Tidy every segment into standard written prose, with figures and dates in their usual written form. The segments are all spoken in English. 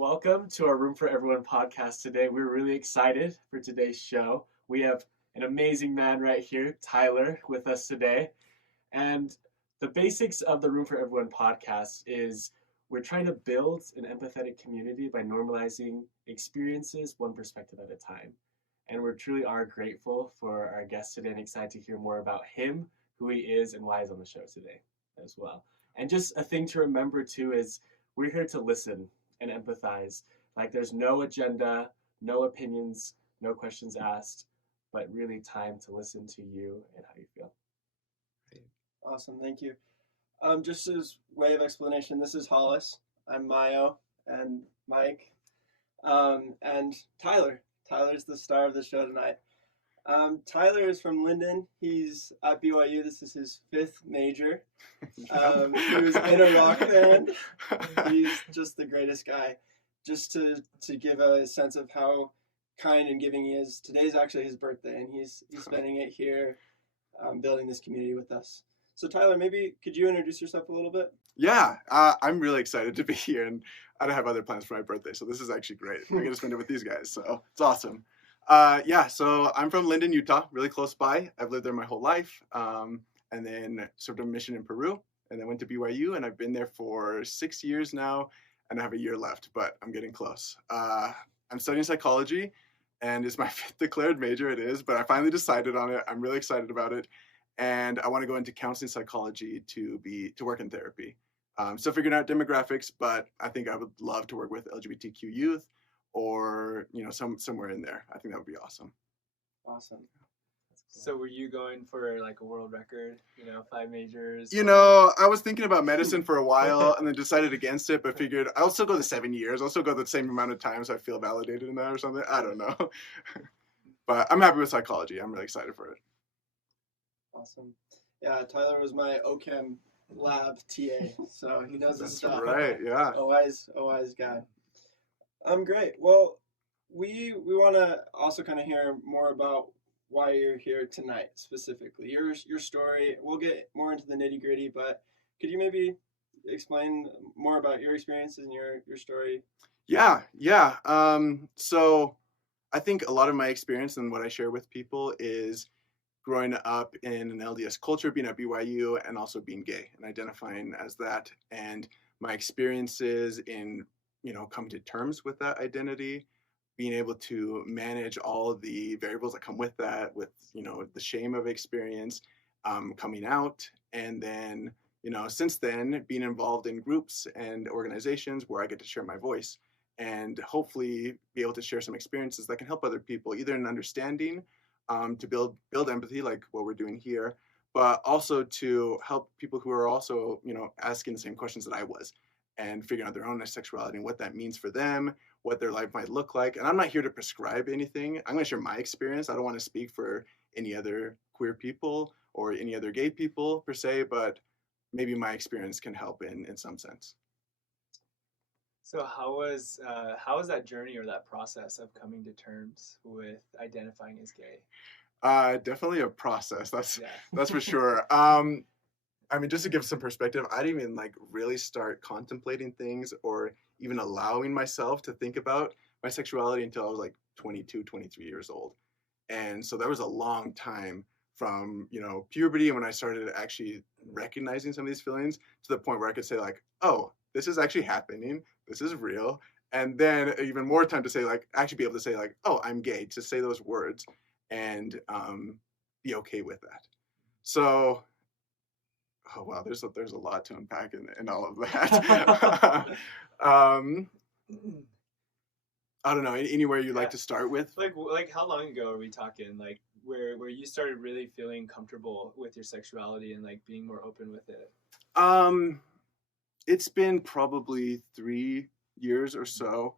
welcome to our Room for Everyone podcast today. We're really excited for today's show. We have an amazing man right here, Tyler, with us today. And the basics of the Room for Everyone podcast is we're trying to build an empathetic community by normalizing experiences one perspective at a time. And we truly are grateful for our guest today and excited to hear more about him, who he is, and why he's on the show today as well. And just a thing to remember too is we're here to listen and empathize. Like there's no agenda, no opinions, no questions asked, but really time to listen to you and how you feel. Awesome, thank you. Just as way of explanation, this is Hollis. I'm Mayo and Mike, and Tyler. Tyler's the star of the show tonight. Tyler is from Linden. He's at BYU. This is his fifth major. He was in a rock band. He's just the greatest guy. Just to give a sense of how kind and giving he is, today's actually his birthday, and he's spending it here, building this community with us. So Tyler, maybe could you introduce yourself a little bit? Yeah, I'm really excited to be here, and I don't have other plans for my birthday, so this is actually great. I'm going to spend it with these guys, so it's awesome. So I'm from Linden, Utah, really close by. I've lived there my whole life, and then served a mission in Peru, and then went to BYU, and I've been there for 6 years now, and I have a year left, but I'm getting close. I'm studying psychology, and it's my fifth declared major, it is, but I finally decided on it. I'm really excited about it. And I want to go into counseling psychology to work in therapy. Still figuring out demographics, but I think I would love to work with LGBTQ youth or, somewhere in there. I think that would be awesome. Awesome. So were you going for like a world record, 5 majors? I was thinking about medicine for a while and then decided against it, but figured I'll still go the 7 years. I'll still go the same amount of time so I feel validated in that or something. I don't know. But I'm happy with psychology. I'm really excited for it. Awesome. Yeah, Tyler was my OChem lab TA, so he knows his stuff. Right, yeah. A wise guy. Great. Well, we want to also kind of hear more about why you're here tonight, specifically. Your story. We'll get more into the nitty-gritty, but could you maybe explain more about your experiences and your story? Yeah. So I think a lot of my experience and what I share with people is growing up in an LDS culture, being at BYU, and also being gay and identifying as that, and my experiences in, coming to terms with that identity, being able to manage all of the variables that come with that, with, the shame of experience, coming out, and then, since then, being involved in groups and organizations where I get to share my voice and hopefully be able to share some experiences that can help other people, either in understanding, to build empathy like what we're doing here, but also to help people who are also, asking the same questions that I was and figuring out their own sexuality and what that means for them, what their life might look like. And I'm not here to prescribe anything. I'm going to share my experience. I don't want to speak for any other queer people or any other gay people per se, but maybe my experience can help in some sense. So how was that journey or that process of coming to terms with identifying as gay? Definitely a process. That's for sure. Just to give some perspective, I didn't even really start contemplating things or even allowing myself to think about my sexuality until I was 22, 23 years old. And so that was a long time from, puberty and when I started actually recognizing some of these feelings to the point where I could say oh, this is actually happening. This is real. And then even more time to say actually be able to say oh, I'm gay, to say those words and be okay with that. So, oh wow, there's a lot to unpack in all of that. I don't know, anywhere you'd like to start with? Like how long ago are we talking? Where you started really feeling comfortable with your sexuality and being more open with it? It's been probably 3 years or so.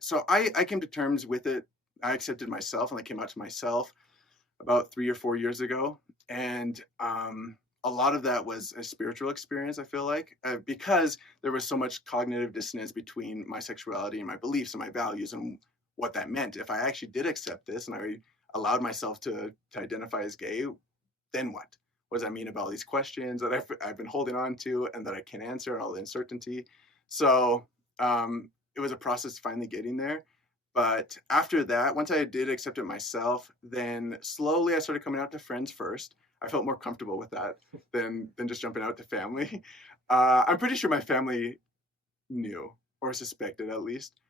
So I came to terms with it. I accepted myself and I came out to myself about 3 or 4 years ago. And a lot of that was a spiritual experience, I feel like, because there was so much cognitive dissonance between my sexuality and my beliefs and my values and what that meant. If I actually did accept this and I allowed myself to identify as gay, then what? What does that mean about all these questions that I've been holding on to and that I can't answer, all the uncertainty? So it was a process finally getting there. But after that, once I did accept it myself, then slowly I started coming out to friends first. I felt more comfortable with that than just jumping out to family. I'm pretty sure my family knew or suspected at least.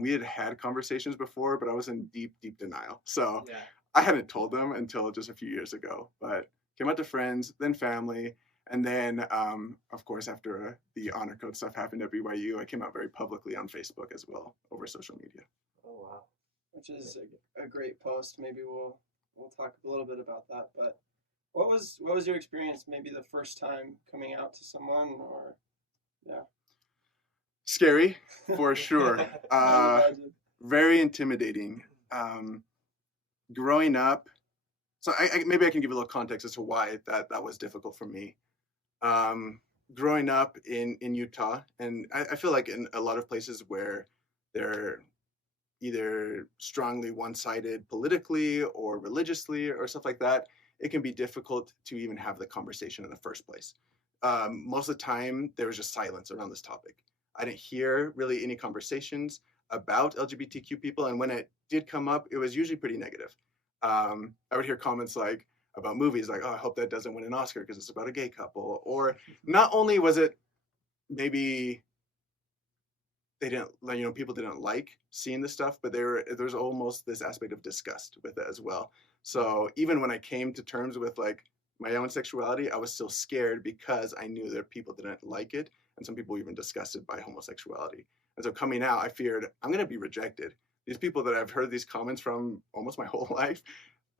We had conversations before, but I was in deep denial. So Yeah. I hadn't told them until just a few years ago. But came out to friends, then family, and then of course after the honor code stuff happened at BYU, I came out very publicly on Facebook as well over social media. Oh wow. Which is a great post. Maybe we'll talk a little bit about that. But what was your experience? Maybe the first time coming out to someone, or yeah. Scary for sure. I imagine. Very intimidating. Growing up, so maybe I can give a little context as to why that was difficult for me. Growing up in Utah, and I feel like in a lot of places where they're either strongly one-sided politically or religiously or stuff like that, it can be difficult to even have the conversation in the first place. Most of the time, there was just silence around this topic. I didn't hear really any conversations about LGBTQ people, and when it did come up, it was usually pretty negative. I would hear comments like about movies, like, "Oh, I hope that doesn't win an Oscar because it's about a gay couple," or not only was it maybe they didn't, like, people didn't like seeing this stuff, but there's almost this aspect of disgust with it as well. So even when I came to terms with like my own sexuality, I was still scared because I knew that people didn't like it, and some people were even disgusted by homosexuality. And so coming out, I feared I'm going to be rejected. These people that I've heard these comments from almost my whole life,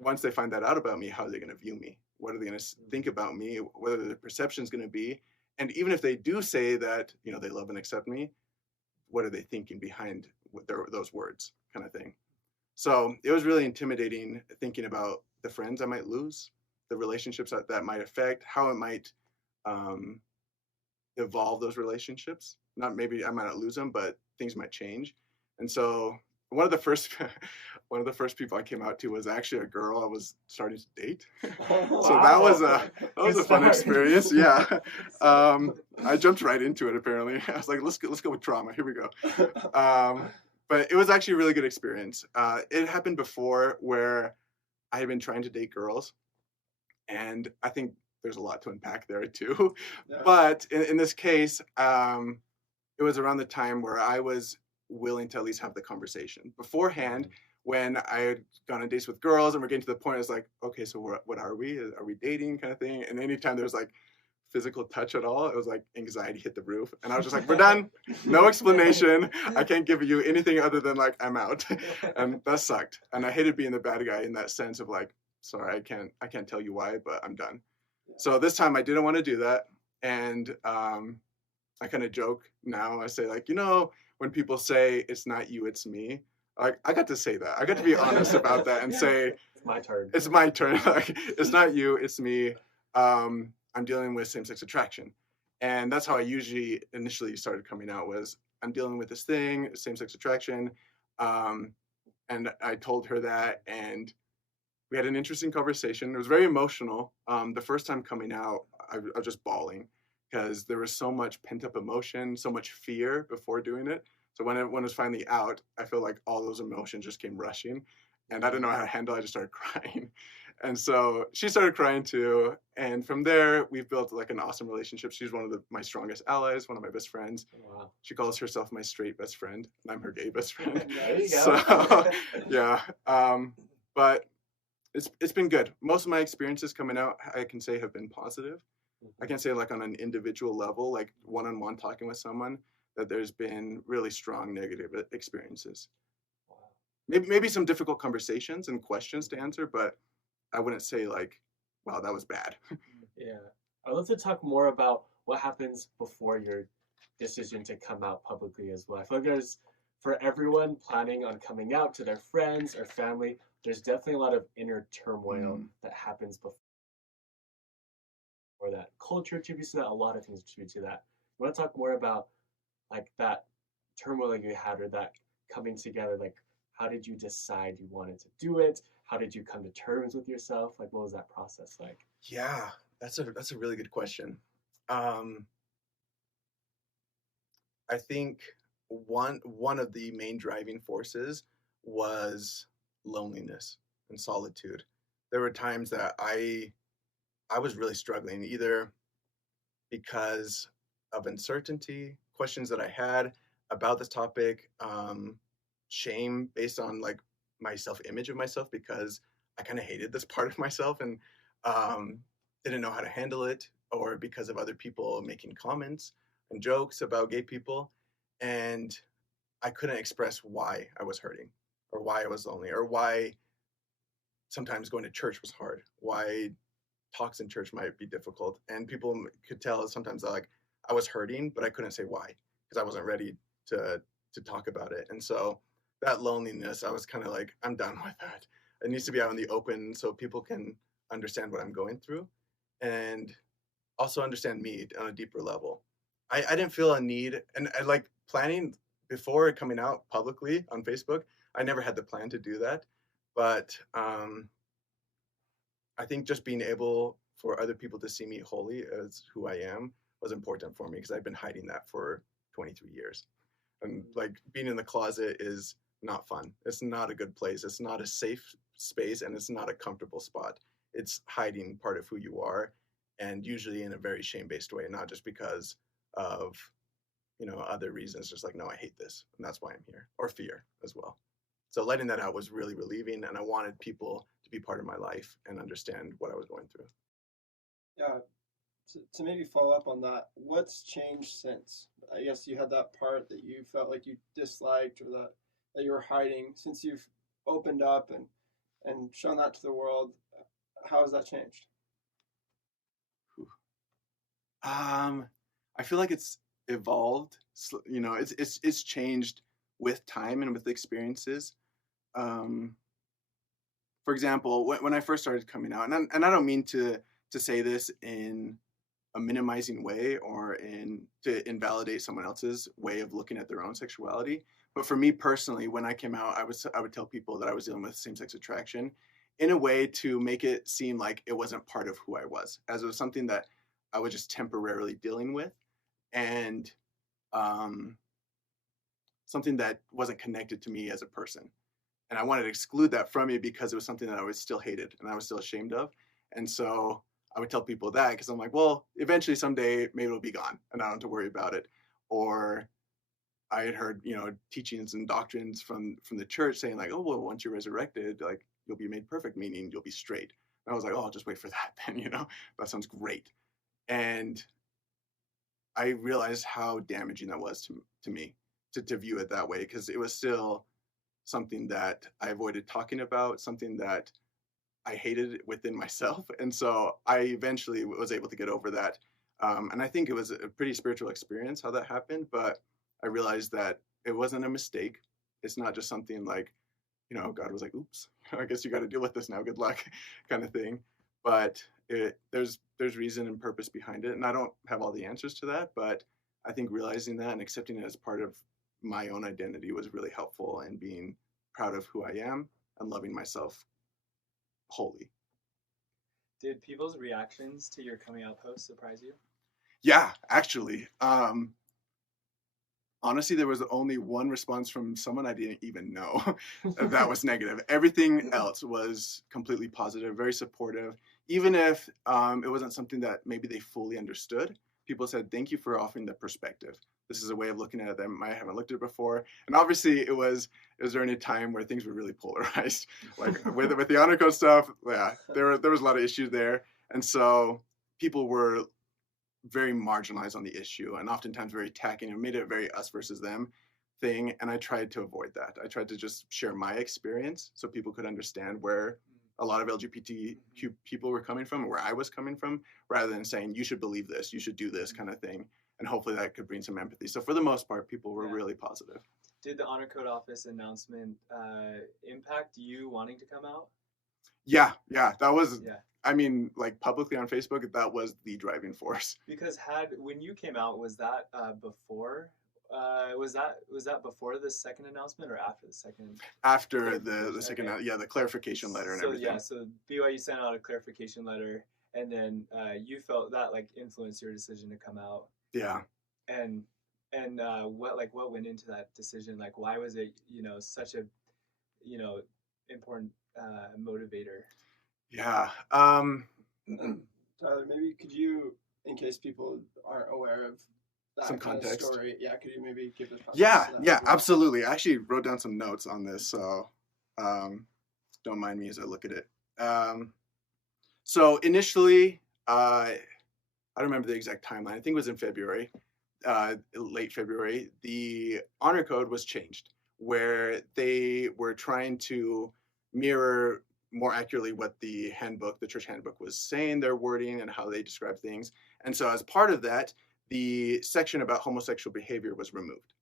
once they find that out about me, how are they going to view me? What are they going to think about me? What are their perceptions going to be? And even if they do say that, they love and accept me, what are they thinking behind those words, kind of thing. So it was really intimidating thinking about the friends I might lose, the relationships that might affect, how it might evolve those relationships. Not maybe I might not lose them, but things might change. And so one of the first people I came out to was actually a girl I was starting to date. So that was a fun experience. Yeah. I jumped right into it apparently. I was like, let's go with trauma. Here we go. But it was actually a really good experience. It happened before where I had been trying to date girls, and I think there's a lot to unpack there too. Yeah. But in this case, it was around the time where I was willing to at least have the conversation beforehand. When I had gone on dates with girls and we're getting to the point, I was like, okay, so what are we? Are we dating, kind of thing? And anytime there's like physical touch at all, it was like anxiety hit the roof. And I was just like, we're done. No explanation. I can't give you anything other than like, I'm out. And that sucked. And I hated being the bad guy in that sense of like, sorry, I can't tell you why, but I'm done. So this time I didn't want to do that. And I kind of joke now. I say like, when people say it's not you, it's me, like I got to say that. I got to be honest about that and say it's my turn. It's my turn. Like, it's not you, it's me. I'm dealing with same-sex attraction. And that's how I usually initially started coming out, was I'm dealing with this thing, same-sex attraction. And I told her that, and we had an interesting conversation. It was very emotional. The first time coming out, I was just bawling because there was so much pent-up emotion, so much fear before doing it. So when it was finally out, I feel like all those emotions just came rushing, and I didn't know how to handle it. I just started crying. And so she started crying too. And from there, we've built like an awesome relationship. She's one of my strongest allies, one of my best friends. Wow. She calls herself my straight best friend, and I'm her gay best friend. There you go. So, yeah. But it's been good. Most of my experiences coming out, I can say, have been positive. I can say like on an individual level, like one-on-one talking with someone, that there's been really strong negative experiences. Maybe some difficult conversations and questions to answer, but I wouldn't say like, wow, that was bad. Yeah. I'd love to talk more about what happens before your decision to come out publicly as well. I feel like there's, for everyone planning on coming out to their friends or family, there's definitely a lot of inner turmoil that happens before that. Culture attributes to that, a lot of things attribute to that. You want to talk more about like that turmoil you had, or that coming together, like how did you decide you wanted to do it? How did you come to terms with yourself? Like, what was that process like? Yeah, that's a really good question. I think one of the main driving forces was loneliness and solitude. There were times that I was really struggling, either because of uncertainty, questions that I had about this topic, shame based on like my self-image of myself, because I kind of hated this part of myself and um, didn't know how to handle it, or because of other people making comments and jokes about gay people, and I couldn't express why I was hurting, or why I was lonely, or why sometimes going to church was hard, why talks in church might be difficult, and people could tell sometimes that like I was hurting, but I couldn't say why because I wasn't ready to talk about it. And so that loneliness, I was kind of like, I'm done with that. It needs to be out in the open so people can understand what I'm going through, and also understand me on a deeper level. I didn't feel a need, and I like planning before coming out publicly on Facebook. I never had the plan to do that, but I think just being able for other people to see me wholly as who I am was important for me, because I've been hiding that for 23 years. And like being in the closet is not fun. It's not a good place. It's not a safe space, and it's not a comfortable spot. It's hiding part of who you are, and usually in a very shame-based way, not just because of, other reasons, just like, no, I hate this and that's why I'm here, or fear as well. So letting that out was really relieving, and I wanted people to be part of my life and understand what I was going through. Yeah, to maybe follow up on that, what's changed since? I guess you had that part that you felt like you disliked, or that you were hiding. Since you've opened up and shown that to the world, how has that changed? I feel like it's evolved. It's changed with time and with experiences. Um, for example, when I first started coming out, and I don't mean to say this in a minimizing way or to invalidate someone else's way of looking at their own sexuality, but for me personally, when I came out, I would tell people that I was dealing with same-sex attraction in a way to make it seem like it wasn't part of who I was, as it was something that I was just temporarily dealing with, and um, something that wasn't connected to me as a person. And I wanted to exclude that from me because it was something that I was still hated and I was still ashamed of. And so I would tell people that, because I'm like, well, eventually someday maybe it'll be gone and I don't have to worry about it. Or I had heard, teachings and doctrines from the church saying like, oh, well, once you're resurrected, like you'll be made perfect, meaning you'll be straight. And I was like, oh, I'll just wait for that then, that sounds great. And I realized how damaging that was to me to view it that way, because it was still something that I avoided talking about, something that I hated within myself. And so I eventually was able to get over that. And I think it was a pretty spiritual experience how that happened, but I realized that it wasn't a mistake. It's not just something like, God was like, oops, I guess you got to deal with this now. Good luck kind of thing. But there's reason and purpose behind it. And I don't have all the answers to that, but I think realizing that and accepting it as part of my own identity was really helpful, and being proud of who I am and loving myself wholly. Did people's reactions to your coming out post surprise you? Yeah, actually. Honestly, there was only one response from someone I didn't even know that was negative. Everything else was completely positive, very supportive. Even if it wasn't something that maybe they fully understood, people said, thank you for offering the perspective. This is a way of looking at it that I haven't looked at it before. And obviously it was during a time where things were really polarized. Like with the honor code stuff, yeah, there was a lot of issues there. And so people were very marginalized on the issue, and oftentimes very attacking, and made it very us versus them thing. And I tried to avoid that. I tried to just share my experience so people could understand where a lot of LGBTQ people were coming from, and where I was coming from, rather than saying, you should believe this, you should do this kind of thing. And hopefully that could bring some empathy. So for the most part, people were really positive. Did the Honor Code Office announcement impact you wanting to come out? Yeah, that was, I mean, like publicly on Facebook, that was the driving force. Because when you came out, was that before? Was that before the second announcement or after the second? After the second, okay. The clarification letter and everything. Yeah, so BYU sent out a clarification letter, and then you felt that like influenced your decision to come out. Yeah. And And what went into that decision? Like, why was it, such a, you know, important motivator? Yeah. Tyler, maybe could you, in case people aren't aware of that Some kind of context. story, could you maybe give us context Yeah, to that? yeah, absolutely. I actually wrote down some notes on this, so don't mind me as I look at it. So initially, I don't remember the exact timeline. I think it was in February, late February. The honor code was changed, where they were trying to mirror more accurately what the handbook, the church handbook, was saying, their wording and how they describe things. And so, as part of that, the section about homosexual behavior was removed.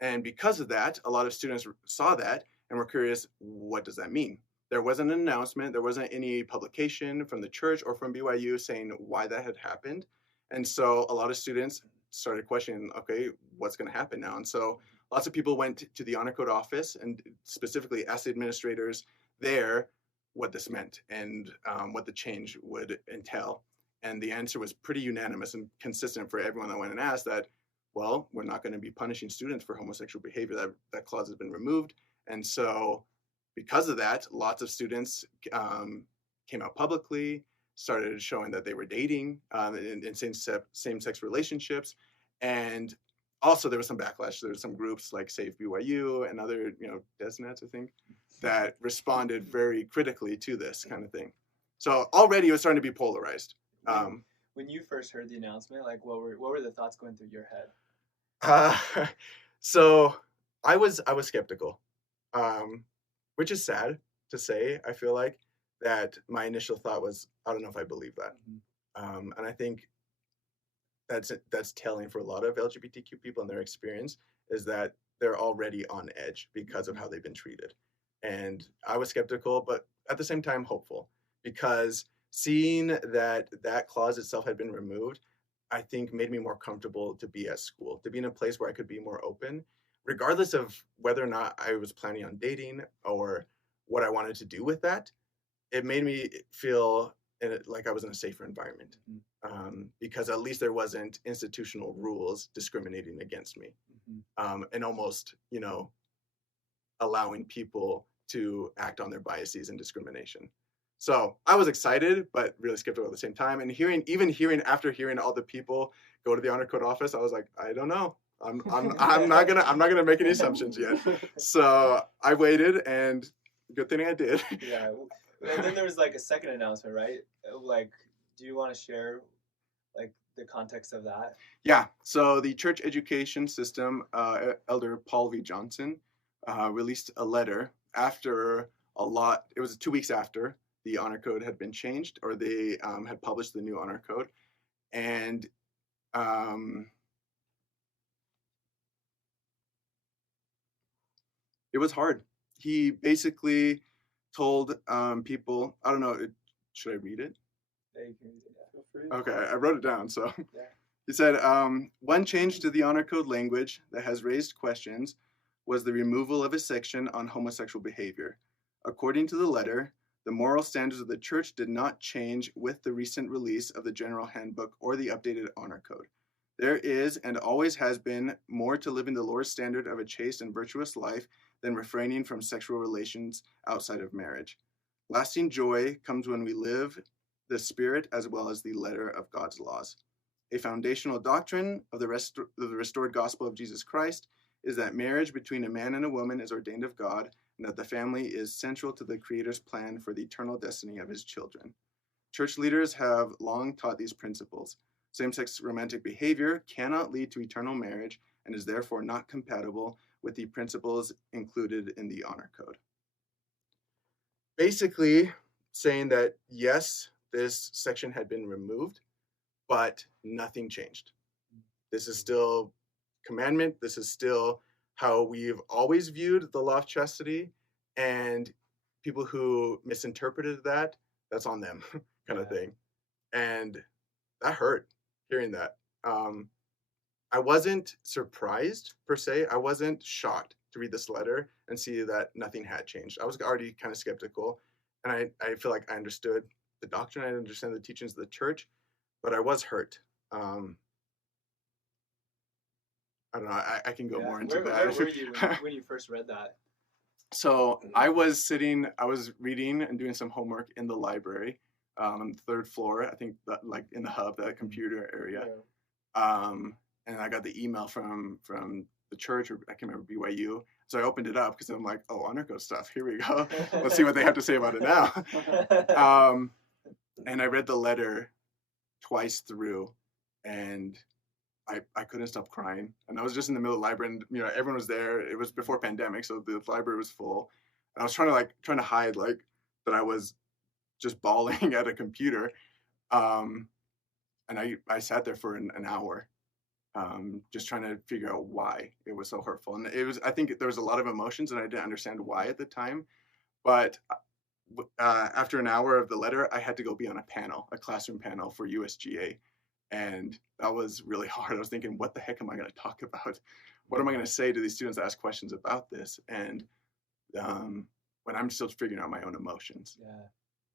And because of that, a lot of students saw that and were curious, what does that mean? There wasn't an announcement, there wasn't any publication from the church or from BYU saying why that had happened. And so a lot of students started questioning, okay, what's going to happen now? And so lots of people went to the honor code office and specifically asked the administrators there what this meant and what the change would entail. And the answer was pretty unanimous and consistent for everyone that went and asked that, well, we're not going to be punishing students for homosexual behavior. That clause has been removed. And so because of that, lots of students came out publicly, started showing that they were dating in same-sex relationships. And also there was some backlash. There were some groups like Save BYU and other, DesNets, I think, that responded very critically to this kind of thing. So already it was starting to be polarized. When you first heard the announcement, like what were the thoughts going through your head? So I was skeptical, which is sad to say. I feel like that my initial thought was, I don't know if I believe that. And I think that's telling for a lot of LGBTQ people and their experience is that they're already on edge because of how they've been treated. And I was skeptical, but at the same time hopeful, because seeing that clause itself had been removed, I think made me more comfortable to be at school, to be in a place where I could be more open, regardless of whether or not I was planning on dating or what I wanted to do with that. It made me feel like I was in a safer environment, because at least there wasn't institutional rules discriminating against me, and almost, allowing people to act on their biases and discrimination. So I was excited, but really skeptical at the same time. And after hearing all the people go to the honor code office, I was like, I don't know. I'm not gonna make any assumptions yet. So I waited, and good thing I did. Yeah. And then there was like a second announcement, right? Like, do you want to share like the context of that? Yeah. So the church education system, Elder Paul V. Johnson, released a letter after it was 2 weeks after the honor code had been changed, or they had published the new honor code. And it was hard. He basically told people, I don't know, should I read it? Yeah, you can read it. Feel free. Okay, I wrote it down. So Yeah. he said, one change to the honor code language that has raised questions was the removal of a section on homosexual behavior. According to the letter, the moral standards of the church did not change with the recent release of the General Handbook or the updated honor code. There is and always has been more to living the Lord's standard of a chaste and virtuous life than refraining from sexual relations outside of marriage. Lasting joy comes when we live the spirit as well as the letter of God's laws. A foundational doctrine of the restored gospel of Jesus Christ is that marriage between a man and a woman is ordained of God, and that the family is central to the Creator's plan for the eternal destiny of his children. Church leaders have long taught these principles. Same-sex romantic behavior cannot lead to eternal marriage and is therefore not compatible with the principles included in the honor code. Basically saying that, yes, this section had been removed, but nothing changed. This is still commandment. This is still how we've always viewed the law of chastity, and people who misinterpreted that, that's on them, kind of thing. And that hurt, hearing that. I wasn't surprised per se. I wasn't shocked to read this letter and see that nothing had changed. I was already kind of skeptical, and I feel like I understood the doctrine. I understand the teachings of the church, but I was hurt. I don't know. I can go more into Where that. were you when you first read that? So I was reading and doing some homework in the library, on the third floor. I think that, like in the hub, that computer area. And I got the email from the church, or I can't remember, BYU. So I opened it up because I'm like, oh, honor code stuff. Here we go. Let's see what they have to say about it now. And I read the letter twice through, and I couldn't stop crying. And I was just in the middle of the library, and everyone was there. It was before pandemic, so the library was full. And I was trying to hide like that I was just bawling at a computer. And I sat there for an hour, just trying to figure out why it was so hurtful. And I think there was a lot of emotions, and I didn't understand why at the time. But after an hour of the letter, I had to go be on a classroom panel for USGA. And that was really hard. I was thinking, what the heck am I going to talk about? What am I going to say to these students that ask questions about this? And when I'm still figuring out my own emotions. Yeah.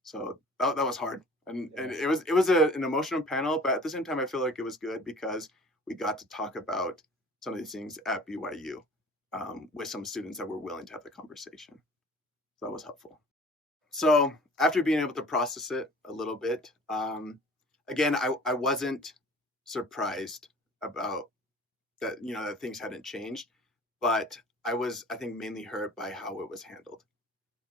So that was hard. And it was an emotional panel, but at the same time, I feel like it was good because we got to talk about some of these things at BYU with some students that were willing to have the conversation. So that was helpful. So after being able to process it a little bit, again, I wasn't surprised about that, that things hadn't changed, but I was, I think, mainly hurt by how it was handled.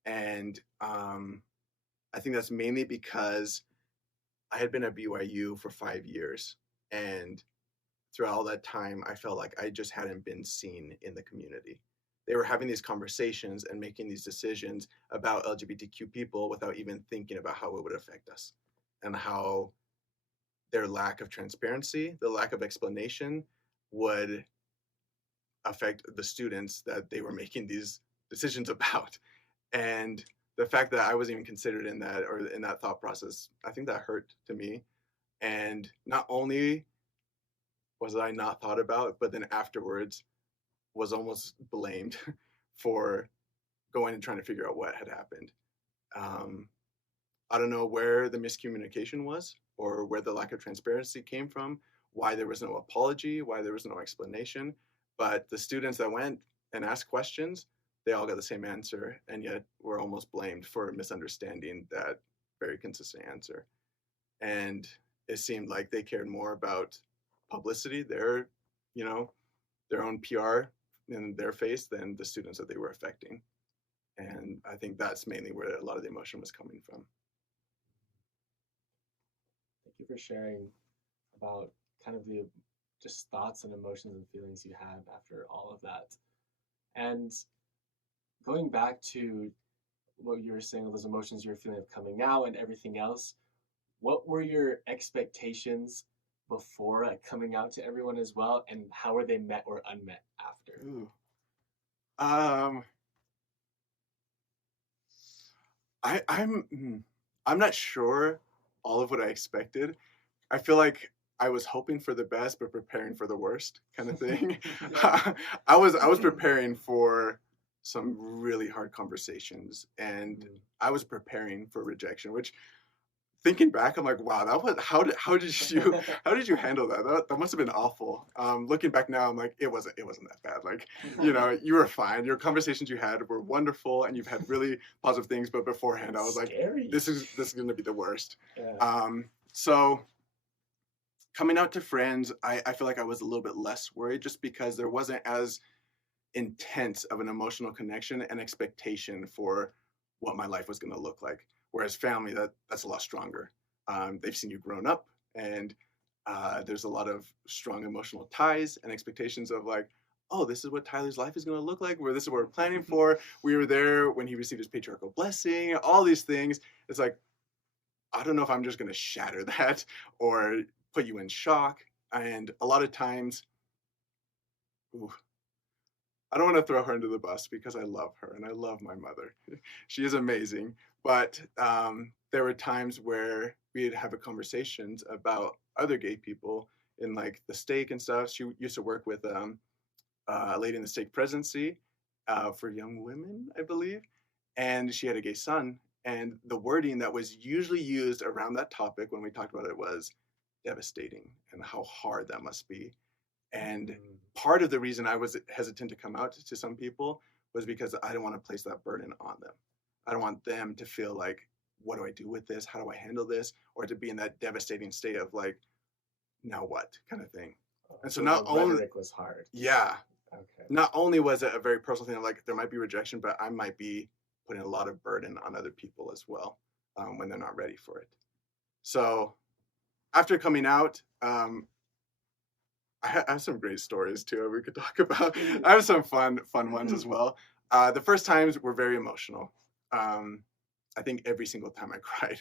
And I think that's mainly because I had been at BYU for 5 years, and throughout all that time, I felt like I just hadn't been seen in the community. They were having these conversations and making these decisions about LGBTQ people without even thinking about how it would affect us, and how their lack of transparency, the lack of explanation, would affect the students that they were making these decisions about. And the fact that I wasn't even considered in that, or in that thought process, I think that hurt to me. And not only was I not thought about, but then afterwards was almost blamed for going and trying to figure out what had happened. I don't know where the miscommunication was, or where the lack of transparency came from, why there was no apology, why there was no explanation. But the students that went and asked questions, they all got the same answer, and yet were almost blamed for misunderstanding that very consistent answer. And it seemed like they cared more about publicity, their own PR in their face, than the students that they were affecting. And I think that's mainly where a lot of the emotion was coming from. Thank you for sharing about kind of the just thoughts and emotions and feelings you had after all of that. And going back to what you were saying, those emotions you were feeling of coming out and everything else, what were your expectations before coming out to everyone as well, and how were they met or unmet after? Ooh. I'm not sure all of what I expected. I feel like I was hoping for the best but preparing for the worst, kind of thing. I was preparing for some really hard conversations, and I was preparing for rejection, which, thinking back, I'm like, wow, that was how did you handle that? That must have been awful. Looking back now, I'm like, it wasn't that bad. Like, you were fine. Your conversations you had were wonderful, and you've had really positive things. But beforehand, I was like, this is going to be the worst. Yeah. So coming out to friends, I feel like I was a little bit less worried, just because there wasn't as intense of an emotional connection and expectation for what my life was going to look like. Whereas family, that's a lot stronger. They've seen you grown up, and there's a lot of strong emotional ties and expectations of like, oh, this is what Tyler's life is going to look like, where this is what we're planning for. We were there when he received his patriarchal blessing, all these things. It's like, I don't know if I'm just going to shatter that or put you in shock. And a lot of times, I don't want to throw her into the bus because I love her and I love my mother. She is amazing. But there were times where we'd have conversations about other gay people in like the stake and stuff. She used to work with a lady in the stake presidency for young women, I believe. And she had a gay son. And the wording that was usually used around that topic when we talked about it was devastating, and how hard that must be. And part of the reason I was hesitant to come out to some people was because I don't want to place that burden on them. I don't want them to feel like, what do I do with this? How do I handle this? Or to be in that devastating state of like, now what kind of thing. And so not the only, rhetoric was hard. yeah, Okay. not only was it a very personal thing, like there might be rejection, but I might be putting a lot of burden on other people as well when they're not ready for it. So after coming out, I have some great stories too we could talk about. I have some fun ones as well. The first times were very emotional. I think every single time I cried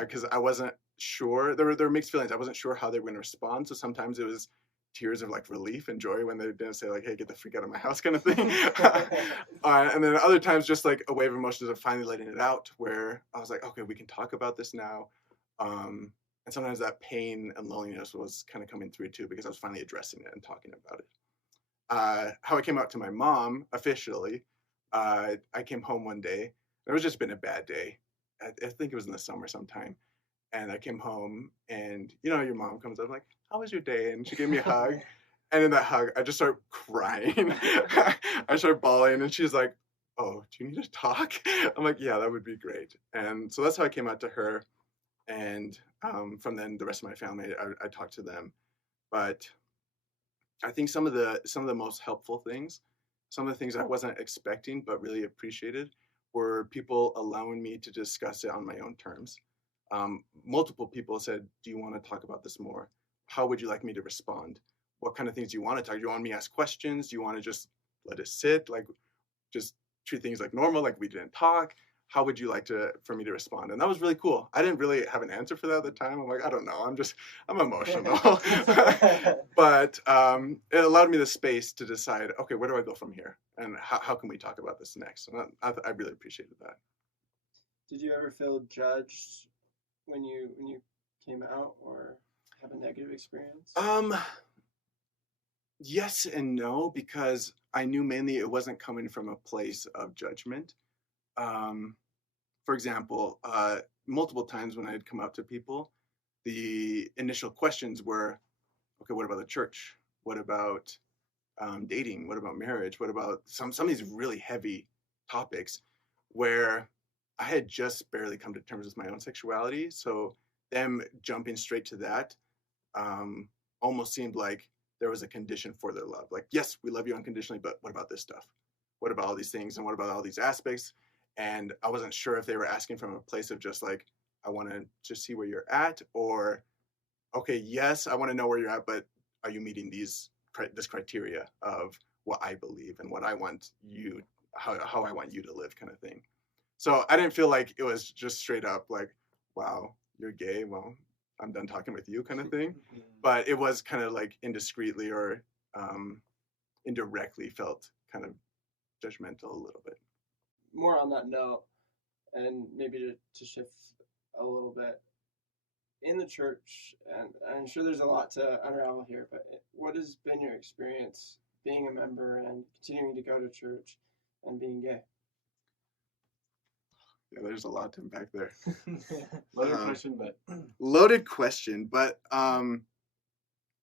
because I wasn't sure. There were mixed feelings. I wasn't sure how they were going to respond. So sometimes it was tears of like relief and joy when they didn't say like, "Hey, get the freak out of my house," kind of thing. And then other times just like a wave of emotions of finally letting it out, where I was like, "Okay, we can talk about this now." And sometimes that pain and loneliness was kind of coming through too, because I was finally addressing it and talking about it. How I came out to my mom officially, I came home one day. It was just been a bad day. I think it was in the summer sometime. And I came home and, your mom comes up like, "How was your day?" And she gave me a hug. And in that hug, I just started crying. I started bawling and she's like, "Oh, do you need to talk?" I'm like, "Yeah, that would be great." And so that's how I came out to her. And from then the rest of my family, I talked to them. But I think some of the most helpful things, some of the things I wasn't expecting but really appreciated, were people allowing me to discuss it on my own terms. Multiple people said, "Do you want to talk about this more? How would you like me to respond? What kind of things do you want to talk? Do you want me to ask questions? Do you want to just let it sit? Like just treat things like normal, like we didn't talk? How would you like for me to respond?" And that was really cool. I didn't really have an answer for that at the time. I'm like, I don't know. I'm emotional. But it allowed me the space to decide, okay, where do I go from here? And how can we talk about this next? And I really appreciated that. Did you ever feel judged when you came out, or have a negative experience? Yes and no, because I knew mainly it wasn't coming from a place of judgment. For example, multiple times when I had come out to people, the initial questions were, okay, what about the church? What about dating? What about marriage? What about some of these really heavy topics where I had just barely come to terms with my own sexuality. So them jumping straight to that almost seemed like there was a condition for their love. Like, yes, we love you unconditionally, but what about this stuff? What about all these things? And what about all these aspects? And I wasn't sure if they were asking from a place of just like, I want to just see where you're at, or, okay, yes, I want to know where you're at, but are you meeting this criteria of what I believe and what I want you, how I want you to live, kind of thing. So I didn't feel like it was just straight up like, wow, you're gay. Well, I'm done talking with you, kind of thing. But it was kind of like indiscreetly or indirectly felt kind of judgmental a little bit. More on that note, and maybe to shift a little bit, in the church, and I'm sure there's a lot to unravel here, but what has been your experience being a member and continuing to go to church and being gay? Yeah, there's a lot to unpack there. Loaded question, but Loaded question, but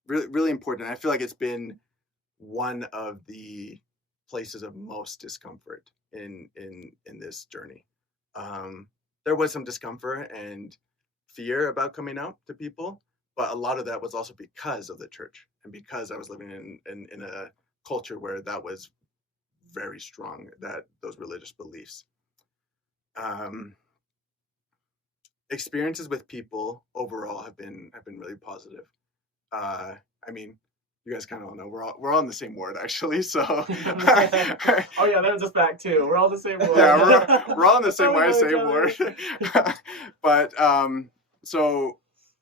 really, really important. I feel like it's been one of the places of most discomfort in this journey. There was some discomfort and fear about coming out to people, but a lot of that was also because of the church and because I was living in a culture where that was very strong, that those religious beliefs. Experiences with people overall have been really positive. I mean, you guys kind of all know we're all in the same ward actually. So oh yeah, that was just back too. We're all the same ward. Yeah, we're all in the same ward. But so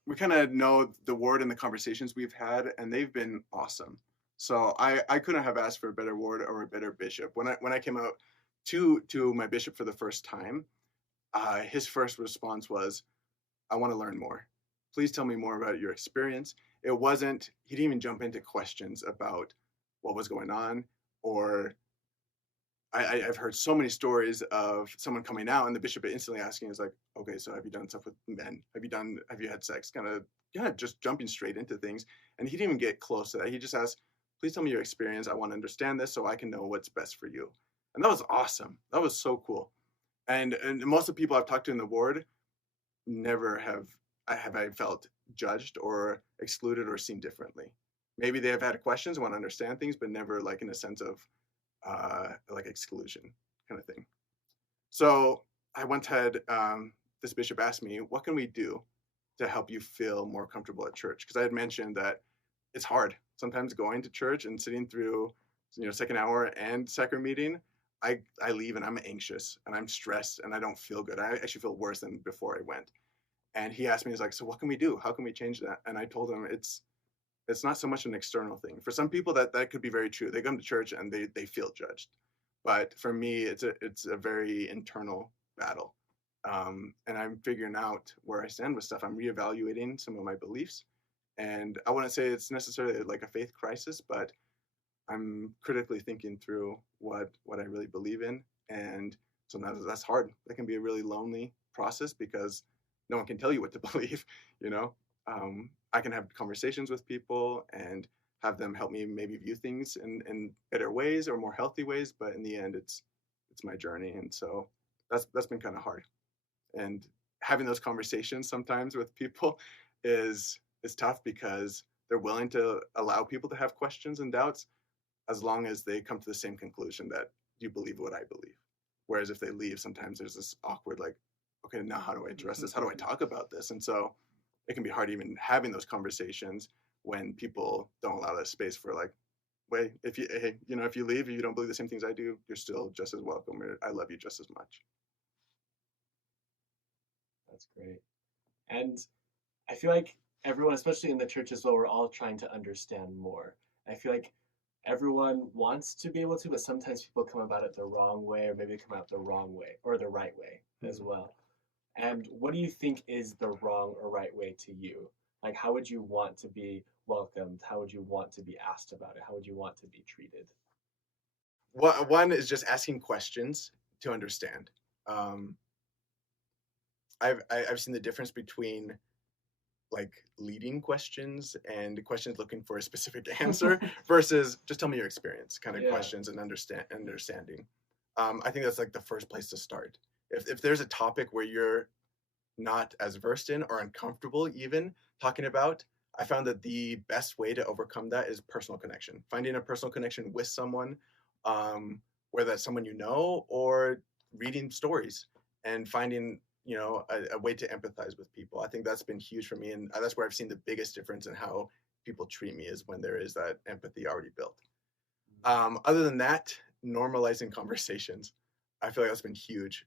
we kind of know the ward and the conversations we've had, and they've been awesome. So I couldn't have asked for a better ward or a better bishop. When I came out to my bishop for the first time, his first response was, "I want to learn more. Please tell me more about your experience." He didn't even jump into questions about what was going on, or I've heard so many stories of someone coming out and the bishop instantly asking is like, "Okay, so have you done stuff with men? Have you had sex?" Kind of just jumping straight into things. And he didn't even get close to that. He just asked, please tell me your experience. I want to understand this so I can know what's best for you. And that was awesome. That was so cool. And most of the people I've talked to in the ward never have I felt judged or excluded or seen differently. Maybe they have had questions, want to understand things, but never like in a sense of like exclusion kind of thing. So I once had this bishop ask me, what can we do to help you feel more comfortable at church? Because I had mentioned that it's hard sometimes going to church and sitting through, second hour and sacrament meeting. I leave and I'm anxious and I'm stressed and I don't feel good. I actually feel worse than before I went. And he asked me, he's like, so what can we do? How can we change that? And I told him it's not so much an external thing. For some people that could be very true. They come to church and they feel judged. But for me, it's a very internal battle. And I'm figuring out where I stand with stuff. I'm reevaluating some of my beliefs. And I wouldn't say it's necessarily like a faith crisis, but I'm critically thinking through what I really believe in. And sometimes that's hard. That can be a really lonely process because no one can tell you what to believe, you know. I can have conversations with people and have them help me maybe view things in better ways or more healthy ways, but in the end it's my journey. And so that's been kind of hard. And having those conversations sometimes with people is tough because they're willing to allow people to have questions and doubts as long as they come to the same conclusion that you believe what I believe. Whereas if they leave, sometimes there's this awkward like, okay, now how do I address this? How do I talk about this? And so it can be hard even having those conversations when people don't allow that space for like, wait, if you leave, if you don't believe the same things I do, you're still just as welcome. Or I love you just as much. That's great. And I feel like everyone, especially in the church as well, we're all trying to understand more. I feel like everyone wants to be able to, but sometimes people come about it the wrong way, or maybe come out the wrong way or the right way as well. And what do you think is the wrong or right way to you? Like, how would you want to be welcomed? How would you want to be asked about it? How would you want to be treated? One is just asking questions to understand. I've seen the difference between like leading questions and questions looking for a specific answer versus just tell me your experience kind of questions and understanding. I think that's like the first place to start. If there's a topic where you're not as versed in or uncomfortable even talking about, I found that the best way to overcome that is personal connection. Finding a personal connection with someone, whether that's someone you know or reading stories and finding a way to empathize with people. I think that's been huge for me, and that's where I've seen the biggest difference in how people treat me is when there is that empathy already built. Other than that, normalizing conversations, I feel like that's been huge.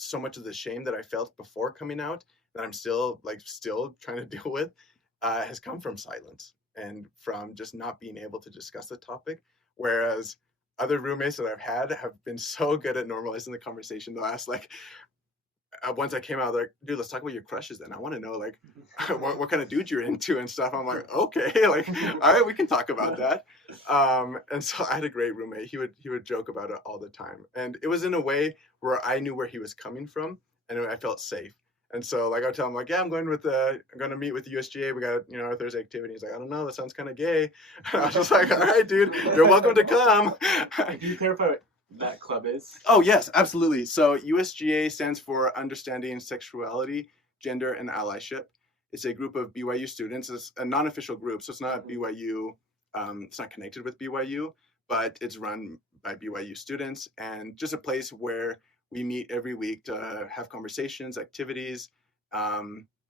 So much of the shame that I felt before coming out that I'm still trying to deal with has come from silence and from just not being able to discuss the topic. Whereas other roommates that I've had have been so good at normalizing the conversation. They'll ask like, once I came out, they're like, dude, let's talk about your crushes then. I want to know like what kind of dude you're into and stuff. I'm like, okay, like, all right, we can talk about that. And so I had a great roommate. He would joke about it all the time. And it was in a way where I knew where he was coming from and I felt safe. And so like I would tell him like, yeah, I'm going to meet with the USGA. We got, our Thursday activity. He's like, I don't know, that sounds kind of gay. I was just like, all right, dude, you're welcome to come. Can you clarify what that club is? Oh, yes, absolutely. So USGA stands for Understanding Sexuality, Gender, and Allyship. It's a group of BYU students. It's a non-official group, so it's not BYU. It's not connected with BYU, but it's run by BYU students and just a place where we meet every week to have conversations, activities,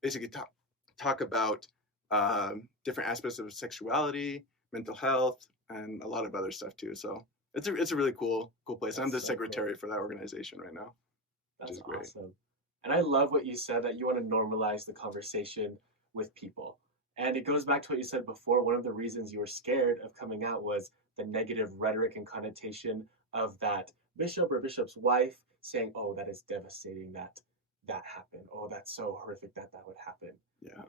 basically talk about different aspects of sexuality, mental health, and a lot of other stuff too. So it's a really cool place. That's I'm the so secretary cool. for that organization right now. That's great. awesome. And I love what you said that you want to normalize the conversation with people. And it goes back to what you said before. One of the reasons you were scared of coming out was the negative rhetoric and connotation of that bishop or bishop's wife saying, oh, that is devastating that happened. Oh, that's so horrific that would happen. Yeah.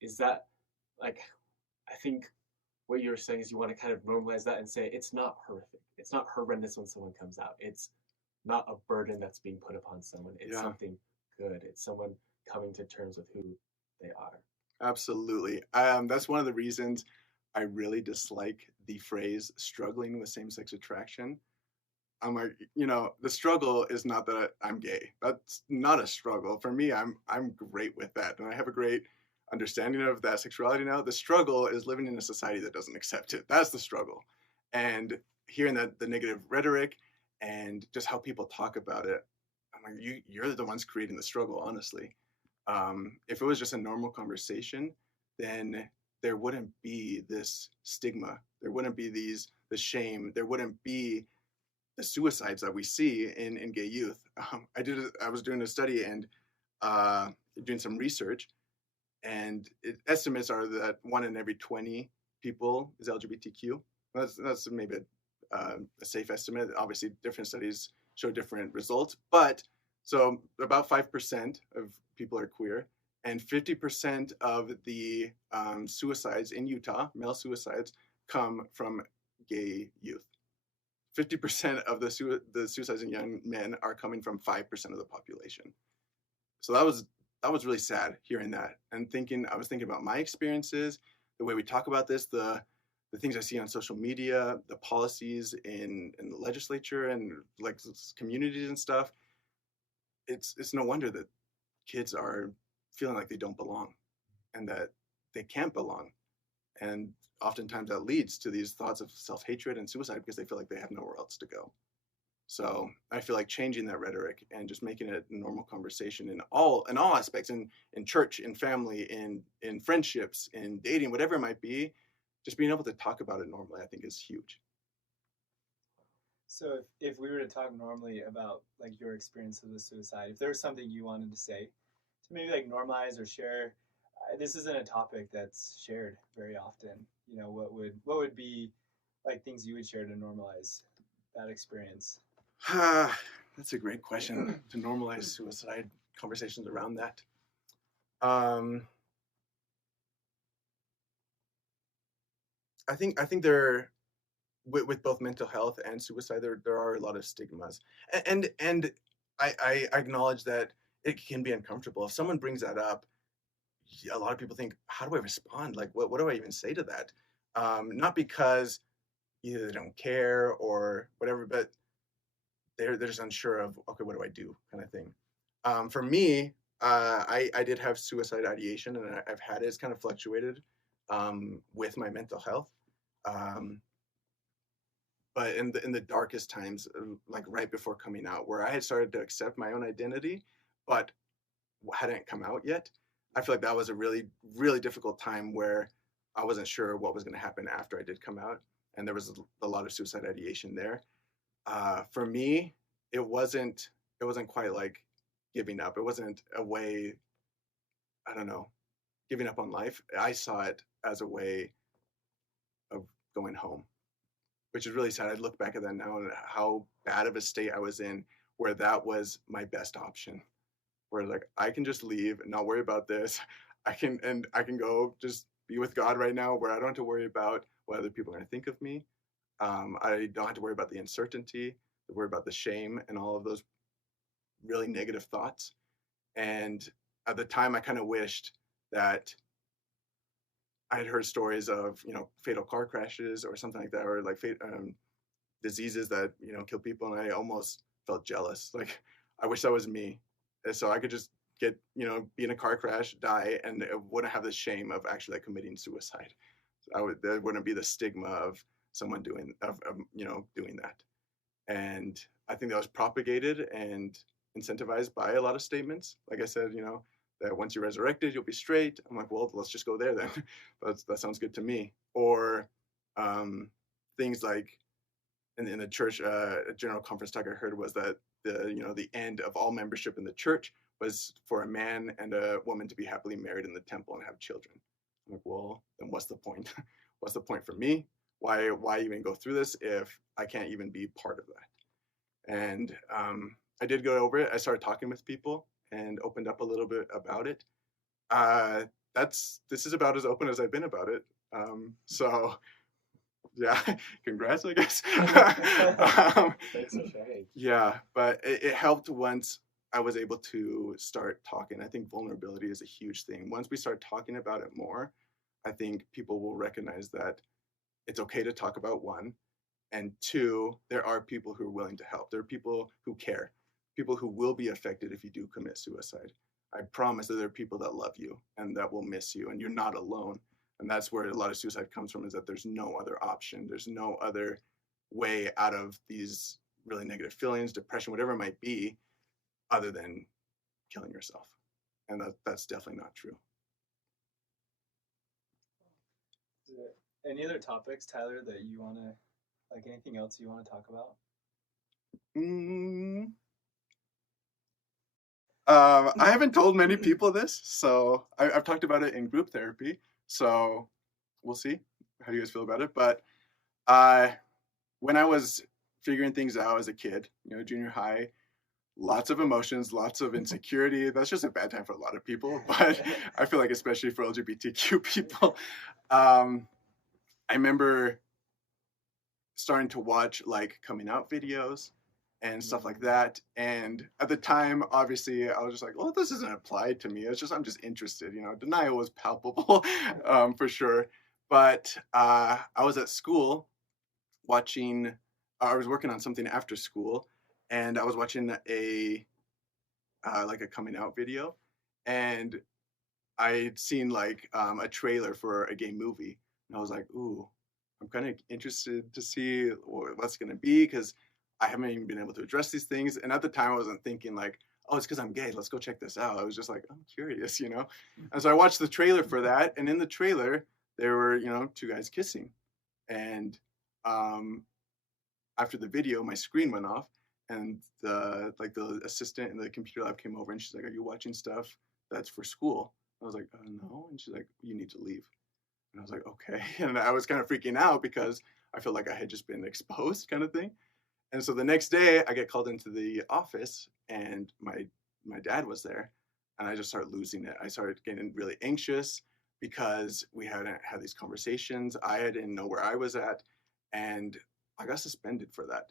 Is that like, I think what you're saying is you want to kind of normalize that and say it's not horrific. It's not horrendous when someone comes out. It's not a burden that's being put upon someone. It's something good. It's someone coming to terms with who they are. Absolutely. That's one of the reasons I really dislike the phrase struggling with same-sex attraction. I'm like, the struggle is not that I'm gay. That's not a struggle. For me, I'm great with that. And I have a great understanding of that sexuality now. The struggle is living in a society that doesn't accept it. That's the struggle. And hearing that the negative rhetoric and just how people talk about it, I'm like, you're the ones creating the struggle, honestly. If it was just a normal conversation, then there wouldn't be this stigma. There wouldn't be the shame. There wouldn't be the suicides that we see in gay youth. I was doing a study and doing some research, and estimates are that 1 in every 20 people is LGBTQ. That's maybe a safe estimate. Obviously, different studies show different results, but so about 5% of people are queer, and 50% of the suicides in Utah, male suicides, come from gay youth. 50% of the suicides in young men are coming from 5% of the population. So that was really sad hearing that, and I was thinking about my experiences, the way we talk about this, the things I see on social media, the policies in the legislature and like communities and stuff. It's no wonder that kids are feeling like they don't belong and that they can't belong. And oftentimes that leads to these thoughts of self-hatred and suicide because they feel like they have nowhere else to go. So I feel like changing that rhetoric and just making it a normal conversation in all aspects, in church, in family, in friendships, in dating, whatever it might be, just being able to talk about it normally, I think is huge. So if we were to talk normally about like your experience with the suicide, if there was something you wanted to say to maybe like normalize or share, this isn't a topic that's shared very often. You know, what would be like things you would share to normalize that experience? That's a great question, to normalize suicide, conversations around that. I think there, with both mental health and suicide, there are a lot of stigmas, and I acknowledge that it can be uncomfortable if someone brings that up. A lot of people think, how do I respond? Like, what do I even say to that? Not because either they don't care or whatever, but they're just unsure of, okay, what do I do, kind of thing. For me, I did have suicide ideation, and I've had it. It's kind of fluctuated with my mental health. But in the darkest times, like right before coming out, where I had started to accept my own identity, but hadn't come out yet, I feel like that was a really, really difficult time where I wasn't sure what was going to happen after I did come out, and there was a lot of suicide ideation there. For me, it wasn't quite like giving up. It wasn't a way, I don't know, giving up on life. I saw it as a way of going home, which is really sad. I look back at that now and how bad of a state I was in, where that was my best option. Where like I can just leave and not worry about this. I can go just be with God right now, where I don't have to worry about what other people are going to think of me. I don't have to worry about the uncertainty, worry about the shame, and all of those really negative thoughts. And at the time, I kind of wished that I had heard stories of fatal car crashes or something like that, or like diseases that kill people, and I almost felt jealous. Like I wish that was me, and so I could just get be in a car crash, die, and it wouldn't have the shame of actually like committing suicide. There wouldn't be the stigma of someone doing doing that. And I think that was propagated and incentivized by a lot of statements. Like I said, that once you're resurrected, you'll be straight. I'm like, well, let's just go there then. That sounds good to me. Or things like in the church, a general conference talk I heard was that the end of all membership in the church was for a man and a woman to be happily married in the temple and have children. I'm like, well, then what's the point? What's the point for me? Why even go through this if I can't even be part of that? And I did go over it. I started talking with people and opened up a little bit about it. This is about as open as I've been about it. So yeah, congrats, I guess. Thanks for sharing. Yeah, but it helped once I was able to start talking. I think vulnerability is a huge thing. Once we start talking about it more, I think people will recognize that it's okay to talk about one. And two, there are people who are willing to help. There are people who care, people who will be affected if you do commit suicide. I promise that there are people that love you and that will miss you, and you're not alone. And that's where a lot of suicide comes from, is that there's no other option. There's no other way out of these really negative feelings, depression, whatever it might be, other than killing yourself. And that's definitely not true. Any other topics, Tyler, that you want to, like anything else you want to talk about? I haven't told many people this, so I've talked about it in group therapy. So we'll see how you guys feel about it. But when I was figuring things out as a kid, junior high, lots of emotions, lots of insecurity. That's just a bad time for a lot of people, but I feel like especially for LGBTQ people. I remember starting to watch like coming out videos and stuff like that. And at the time, obviously, I was just like, well, this isn't applied to me. It's just, I'm just interested. Denial was palpable for sure. But I was at school watching, I was working on something after school, and I was watching a coming out video, and I'd seen like a trailer for a gay movie, and I was like, ooh, I'm kind of interested to see what's going to be, because I haven't even been able to address these things. And at the time, I wasn't thinking like, oh, it's because I'm gay. Let's go check this out. I was just like, I'm curious, And so I watched the trailer for that, and in the trailer, there were, two guys kissing. And after the video, my screen went off, and the assistant in the computer lab came over, and she's like, "Are you watching stuff that's for school?" I was like, "No," and she's like, "You need to leave." And I was like, "Okay," and I was kind of freaking out because I felt like I had just been exposed, kind of thing. And so the next day, I get called into the office, and my dad was there, and I just started losing it. I started getting really anxious because we hadn't had these conversations. I didn't know where I was at, and I got suspended for that.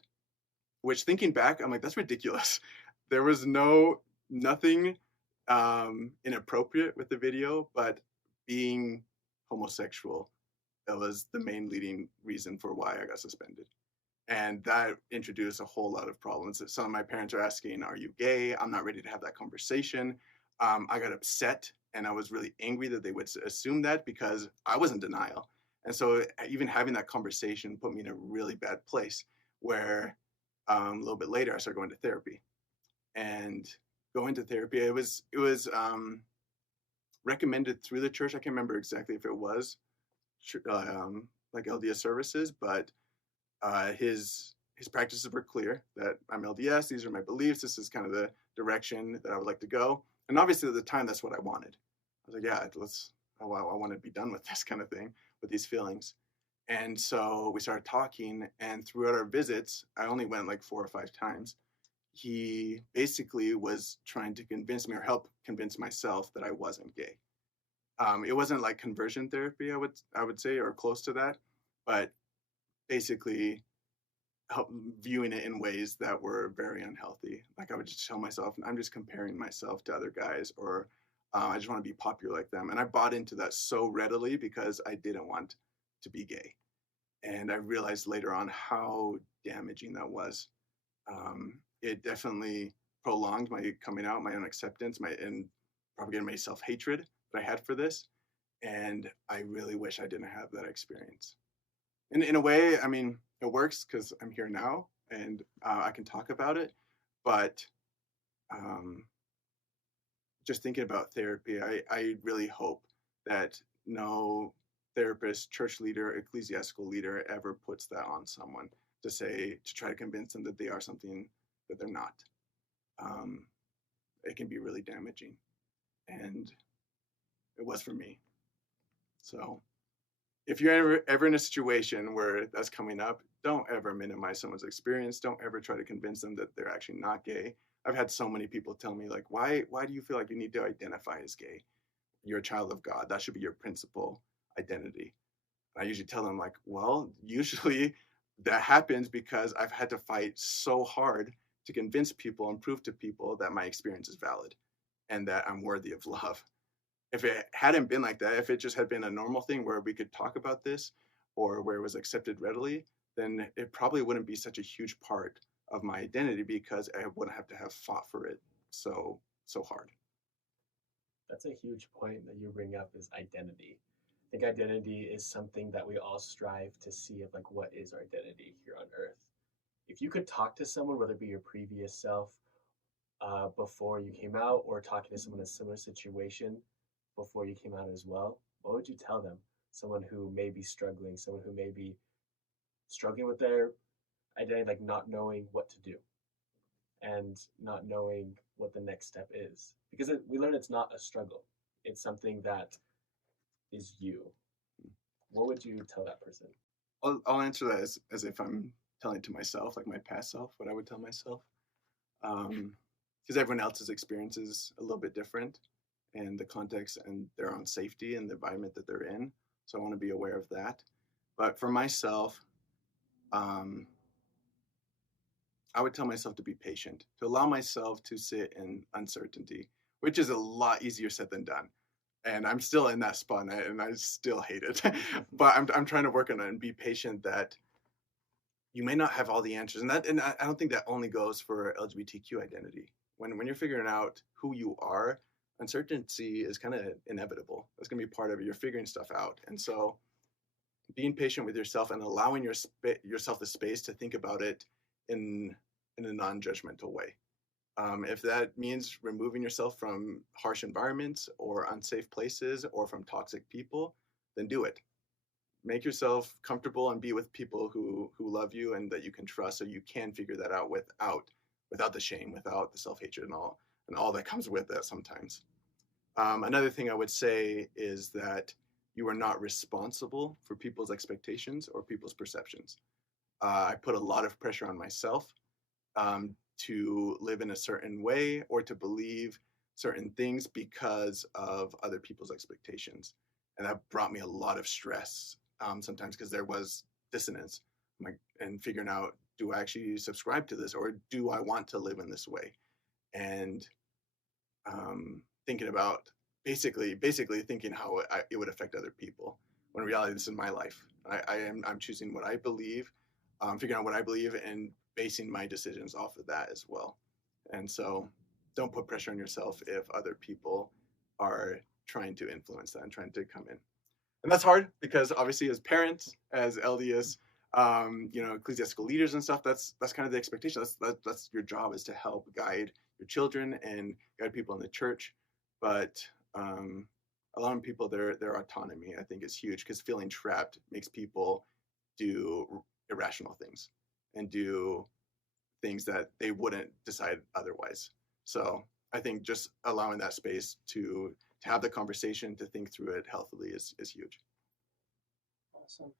Which, thinking back, I'm like, that's ridiculous. There was nothing inappropriate with the video, but being homosexual, that was the main leading reason for why I got suspended. And that introduced a whole lot of problems. Some of my parents are asking, are you gay? I'm not ready to have that conversation. I got upset, and I was really angry that they would assume that, because I was in denial. And so even having that conversation put me in a really bad place, where a little bit later I started going to therapy. And going to therapy, it was recommended through the church. I can't remember exactly if it was like LDS services, but his practices were clear that I'm LDS. These are my beliefs. This is kind of the direction that I would like to go. And obviously at the time, that's what I wanted. I was like, yeah, I want to be done with this kind of thing, with these feelings. And so we started talking, and throughout our visits, I only went like 4 or 5 times. He basically was trying to convince me, or help convince myself, that I wasn't gay. It wasn't like conversion therapy, I would say, or close to that, but basically viewing it in ways that were very unhealthy. Like, I would just tell myself, I'm just comparing myself to other guys, or I just want to be popular like them. And I bought into that so readily because I didn't want to be gay. And I realized later on how damaging that was. It definitely prolonged my coming out, my own acceptance, and propagated my self-hatred that I had for this. And I really wish I didn't have that experience. And in a way, I mean, it works because I'm here now, and I can talk about it. But just thinking about therapy, I really hope that no therapist, church leader, ecclesiastical leader ever puts that on someone to try to convince them that they are something that they're not. It can be really damaging, and it was for me. So if you're ever in a situation where that's coming up, don't ever minimize someone's experience. Don't ever try to convince them that they're actually not gay. I've had so many people tell me, like, why do you feel like you need to identify as gay? You're a child of God. That should be your principal identity. And I usually tell them, like, well, usually that happens because I've had to fight so hard to convince people and prove to people that my experience is valid and that I'm worthy of love. If it hadn't been like that, if it just had been a normal thing where we could talk about this or where it was accepted readily, then it probably wouldn't be such a huge part of my identity because I wouldn't have to have fought for it so hard. That's a huge point that you bring up is identity. I think identity is something that we all strive to see of like what is our identity here on earth. If you could talk to someone, whether it be your previous self before you came out or talking to someone in a similar situation before you came out as well, what would you tell them? Someone who may be struggling, someone who may be struggling with their identity, like not knowing what to do and not knowing what the next step is. Because we learn it's not a struggle, it's something that is you. What would you tell that person? I'll answer that as if I'm telling to myself, like my past self, what I would tell myself. Because everyone else's experience is a little bit different and the context and their own safety and the environment that they're in. So I want to be aware of that. But for myself, I would tell myself to be patient, to allow myself to sit in uncertainty, which is a lot easier said than done. And I'm still in that spot and I still hate it. But I'm trying to work on it and be patient that you may not have all the answers. And I don't think that only goes for LGBTQ identity. When you're figuring out who you are, uncertainty is kind of inevitable. That's going to be part of it. You're figuring stuff out. And so being patient with yourself and allowing yourself the space to think about it in a non-judgmental way. If that means removing yourself from harsh environments or unsafe places or from toxic people, then do it. Make yourself comfortable and be with people who love you and that you can trust, so you can figure that out without the shame, without the self-hatred and all that comes with that sometimes. Another thing I would say is that you are not responsible for people's expectations or people's perceptions. I put a lot of pressure on myself to live in a certain way or to believe certain things because of other people's expectations. And that brought me a lot of stress sometimes because there was dissonance and figuring out, do I actually subscribe to this or do I want to live in this way? And thinking about basically thinking how it would affect other people, when in reality this is my life. I'm choosing what I believe, figuring out what I believe and basing my decisions off of that as well. And so don't put pressure on yourself if other people are trying to influence that and trying to come in. And that's hard because obviously as parents, as LDS, ecclesiastical leaders and stuff, that's kind of the expectation. That's your job, is to help guide your children and guide people in the church. But allowing people their autonomy, I think, is huge, because feeling trapped makes people do irrational things and do things that they wouldn't decide otherwise. So I think just allowing that space to have the conversation, to think through it healthily is huge. Awesome.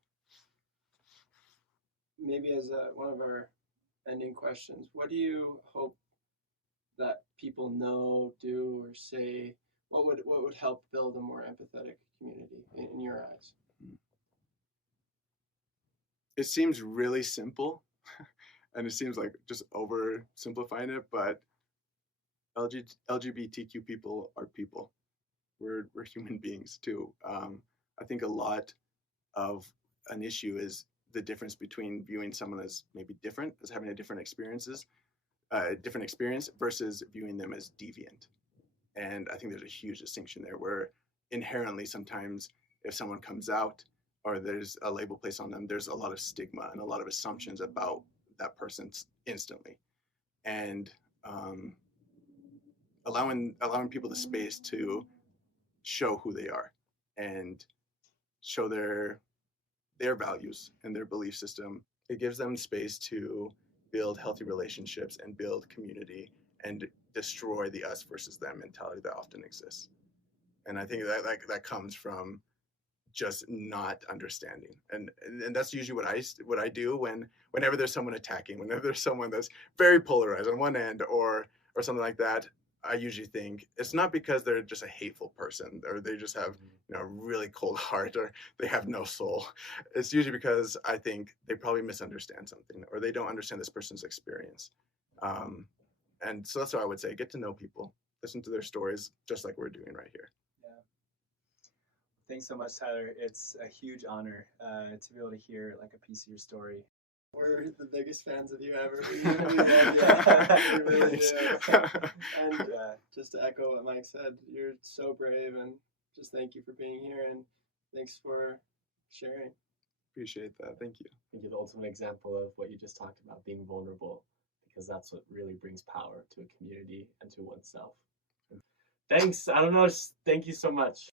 Maybe as one of our ending questions, what do you hope that people know, do, or say? What would help build a more empathetic community in your eyes? It seems really simple, and it seems like just oversimplifying it, but LGBTQ people are people. We're human beings too. I think a lot of an issue is the difference between viewing someone as maybe different, as having a different experience versus viewing them as deviant. And I think there's a huge distinction there, where inherently sometimes if someone comes out or there's a label placed on them, there's a lot of stigma and a lot of assumptions about that person instantly. And allowing people the space to show who they are and show their values and their belief system, it gives them space to build healthy relationships and build community and destroy the us versus them mentality that often exists. And I think that comes from just not understanding. And that's usually what I do whenever there's someone attacking, whenever there's someone that's very polarized on one end or something like that. I usually think it's not because they're just a hateful person or they just have a really cold heart or they have no soul. It's usually because I think they probably misunderstand something or they don't understand this person's experience. And so that's what I would say: get to know people, listen to their stories, just like we're doing right here. Yeah. Thanks so much, Tyler. It's a huge honor to be able to hear like a piece of your story. We're the biggest fans of you ever. We really love you. We really do. And just to echo what Mike said, you're so brave, and just thank you for being here, and thanks for sharing. Appreciate that. Thank you. I think you're the ultimate example of what you just talked about, being vulnerable, because that's what really brings power to a community and to oneself. Thanks. I don't know. Thank you so much.